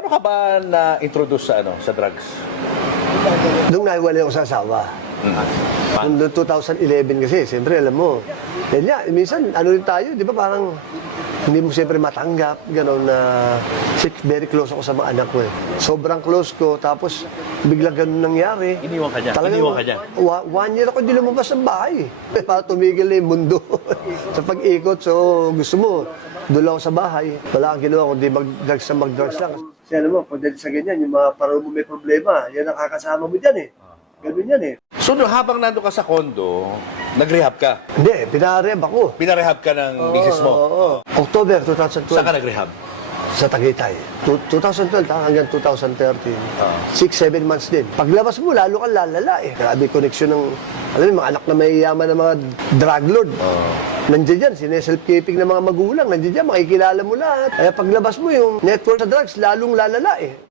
Paano ka ba na-introduce sa drugs? Nung nahiwalay ako sa asawa. Noong 2011 kasi, siyempre alam mo, minsan ano rin tayo, di ba parang hindi mo siyempre matanggap, gano'n na very close ako sa mga anak ko eh. Sobrang close ko, tapos biglang gano'n nangyari. Iniwan ka niya? Talagang, Iniwan ka niya? 1 year ako hindi lumabas ng bahay. Para tumigil na yung mundo sa pag-ikot. So gusto mo, doon lang ako sa bahay. Wala kang ginawa kundi mag-drugs na mag-drugs lang. Kasi alam mo, kung dahil sa ganyan, yung mga parang mo may problema, yan ang kakasama mo dyan eh. Ganun yan eh. So, habang nandun ka sa condo, nag-rehab ka? Hindi, pinarehab ako. Pinarehab ka ng misis mo? Oo. October 2012. Saan ka nag-rehab? Sa Tagaytay. 2012 hanggang 2013. 6-7 months din. Paglabas mo, lalo kang lalala eh. Grabe connection ng, alam mo, mga anak na may yaman ng mga drug lord. Nandiyan dyan, sineself-keeping ng mga magulang. Nandiyan dyan, makikilala mo lahat. Kaya paglabas mo, yung network sa drugs, lalong lalala eh.